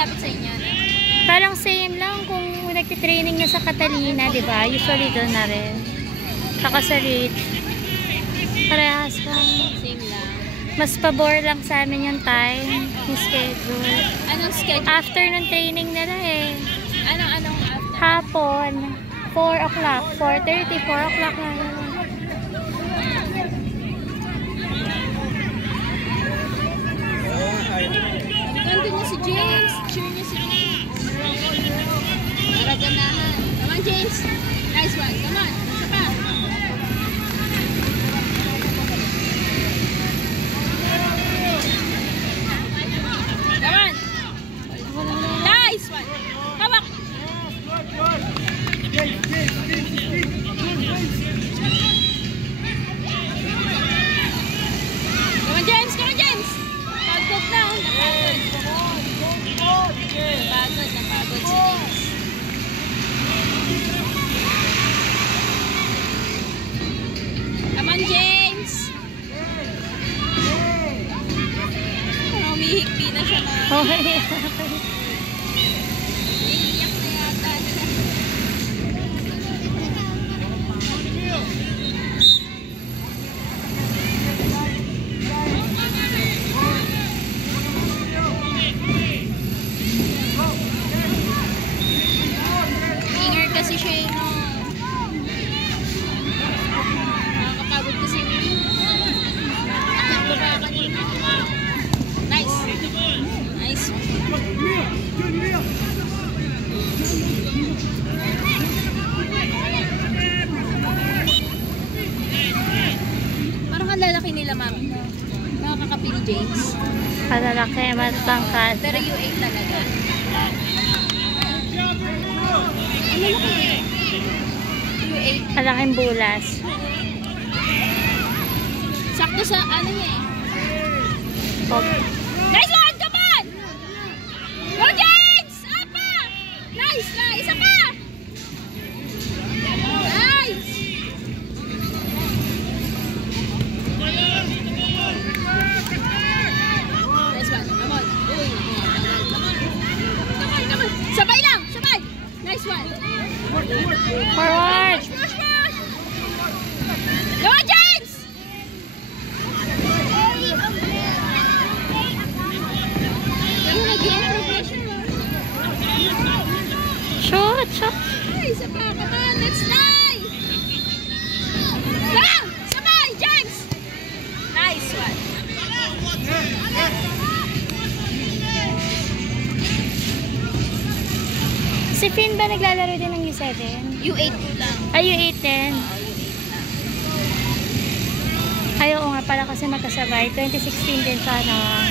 malapit sa inyo? Parang same lang kung nagtitraining na sa Catalina, di ba? Usually doon na rin. Saka sa Ritz. Parehas lang. Same lang. Mas pabor lang sa amin yung time, yung schedule. Anong schedule? Afternoon training nila eh. Anong after? Hapon, 4 o'clock, 4:30, 4 o'clock na yun. Ganda niya si James. Cheer niya si James. Para ganahan. Come on, James. Nice one. Come on. Isa pa. Come on. Nice one. Hawak. Come on, James. Come on, James. Pagod na. Napagod si James. Come on, James. Humihigpi na siya na. Okay. Iiyak na yata siya. Inger kasi siya eh, no? Nakakapagod kasi akit baba kanina. Nice. Nice. Parang ang lalaki nila, mami. Nakakakapi ni James. Malalaki, matangkad. Pero U8 talaga. Ano laki? U8. Malaking bulas. Sakto sa ano niya eh. Okay. Nice one! Come on! Go, James! Apa! Nice! Nice! Isa pa! Nice! Nice one. Come on. Uy, come on. Come on, come on. Sabay lang! Sabay! Nice one. Forward! Push, push! Go, James! Ano nag-i-end progression mo? Shoot! Shoot! Ay, isa pa. Come on, let's fly! Lang! Sabay, James! Nice one. Si Finn ba naglalaro din ng U7? U8 lang. Ay, U8 din. Ay, oo nga pala kasi magkasabay. 2016 din sana.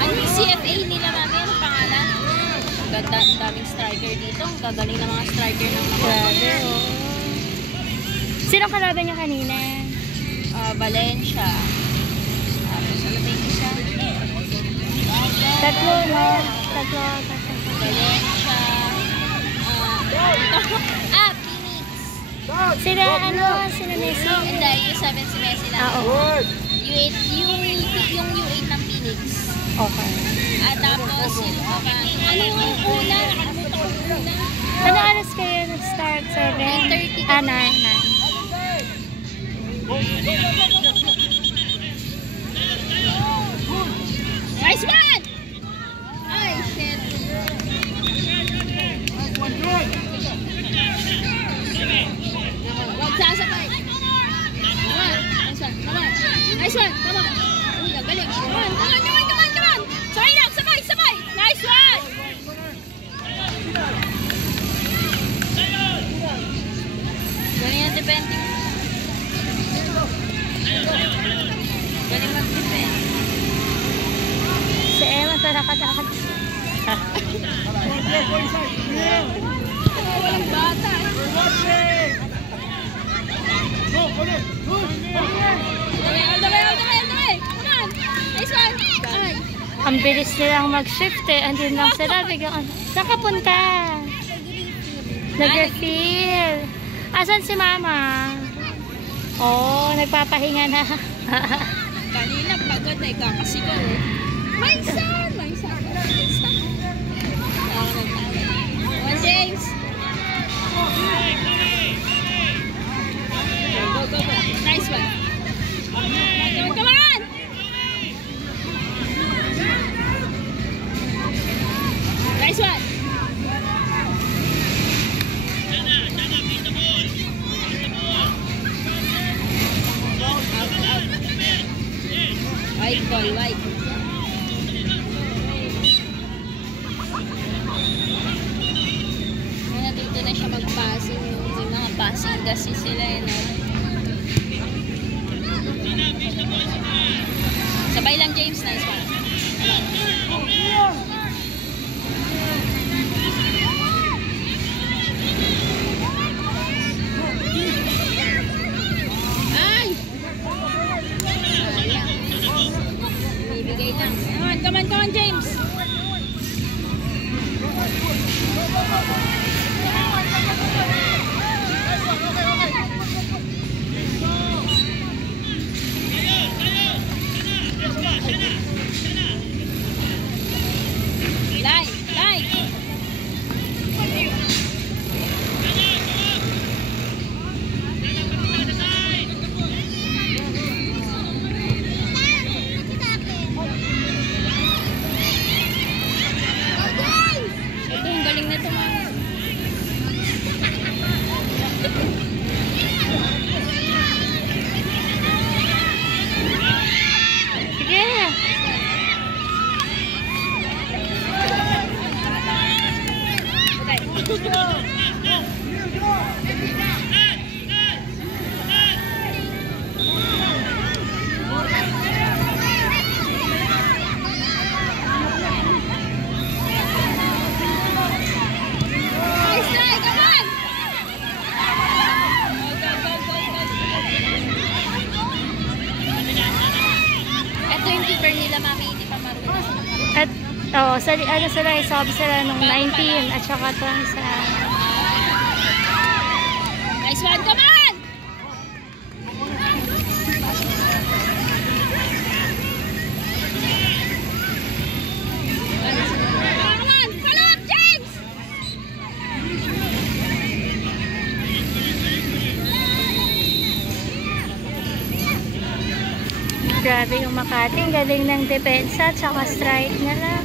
Ano yung CFA nila, mami? Anong pangalan? Ang ganda, ang daming striker dito. Ang gagaling ng mga striker ng mga Grabe, oo. Sino kalaban niya kanina? Valencia. Tapos ano ba yung isa? Tatlo, no? Tatlo. Valencia. Phoenix. Sila, ano? Sila Messi? Hindi, U7 si Messi lang. Oo. U8, yung U8 ng Phoenix. Okay. At tapos yung ano yung una? Ano alas kayo nag-start? 7? 9:30. 9. Nice one! Ay, shit. Wag sasabay. Come on. Nice one. Come on. Nice one. Come on. Uy, ang galing. Come on. Come on. Come on. Come on. Come on. Sabay lang. Sabay. Sabay. Nice one. Galing ang defending. Galing mag-defend. Si Emma, tarakad-takad. Walang bata. All the way, all the way, all the way, all the way. Come on. Nice one. Ay. Ang bilis nilang mag-shift eh. Andun lang sila. Biglang, saan ka punta? Nag-refill. Asan si mama? Oh, nagpapahinga na. Kanina pagod ay kakasigaw eh. May son! May son! One James! Go, go, go. Nice one. Come on! Nice one. White ball, white. Dito na siya mag-passing. Yung mga passing kasi sila yun. Sabay lang James, nice one. Ay! Ibigay lang. Come on, James! At, oh, ano sila, isabi sila nung 19 at saka itong sa... Nice one, come on! Come on, follow up, James! Grabe yung Makati, galing ng depensa at saka strike nila.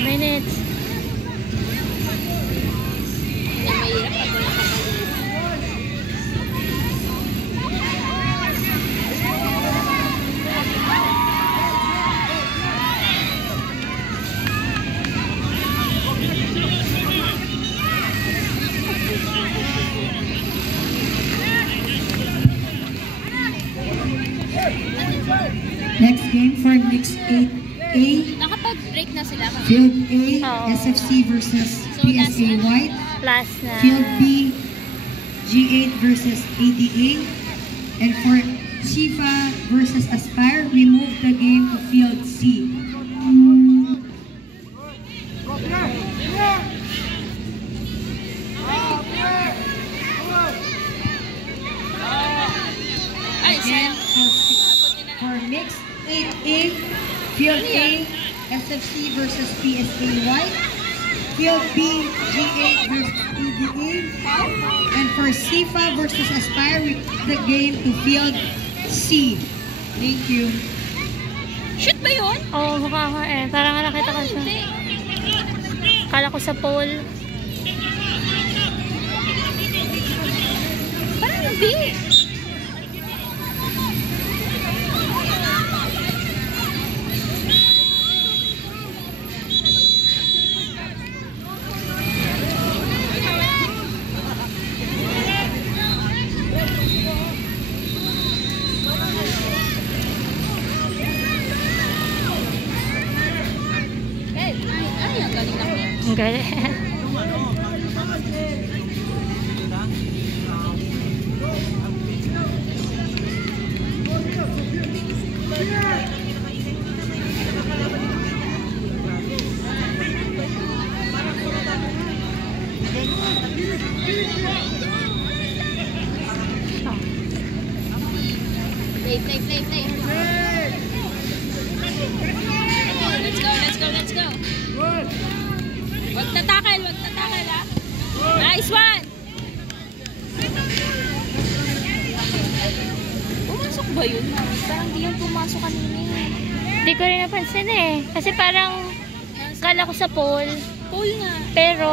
Minutes. Next game for mixed 8A. Nakapag-break na sila. Field A, Oo. SFC versus PSA White. Last na. Field B, G8 versus ADA. And for Shifa versus Aspire, we move the game to Field C. And for mixed 8A, Field A, SFC versus PSA White. Field B, G8 versus ADA. And for Shifa versus Aspire, we move the game to Field C. Thank you. Shoot ba yun? Oo, mukha ko eh. Parang nakita ko siya. Hindi. Kala ko sa pole. Parang hindi. Galing. Play. Let's go. Wag tatakal ha. Nice one. Pumasok ba yun? Parang di yung pumasok kanina. Hindi ko rin napansin eh. Kasi parang kala ko sa pole. Pole nga. Pero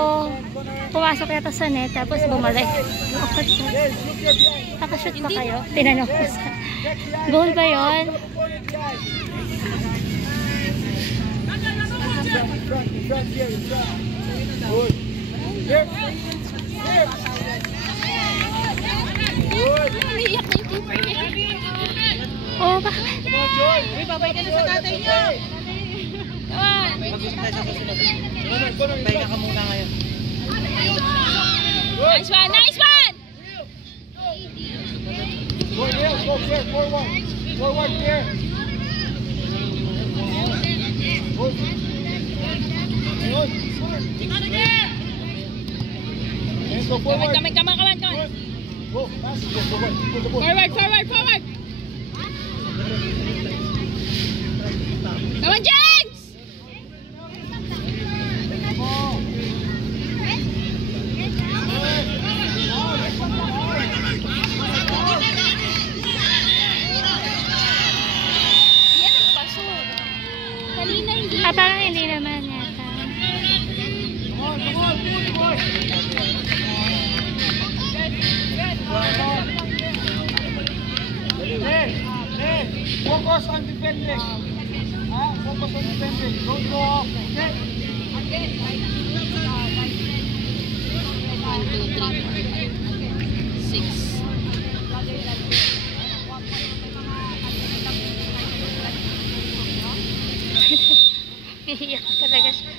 pumasok yata sa net. Tapos bumalik. Nakashoot pa kayo? Tinanong ko sa... Goal ba yun? Umiiyak na yung keeper niya. Oh, bakit? Babay ka na sa tatay niyo. Come on. Pahinga ka muna ngayon. Nice one. Go here, forward here. Go forward. Come on. Go, pass, go forward. Forward. Come on, James! Yan ang paso. Kanina hindi. Parang hindi naman yata. Focus on defending. Focus on defending. Don't go off. Okay? 1, 2, 3, 4, 6. Iiyak talaga siya.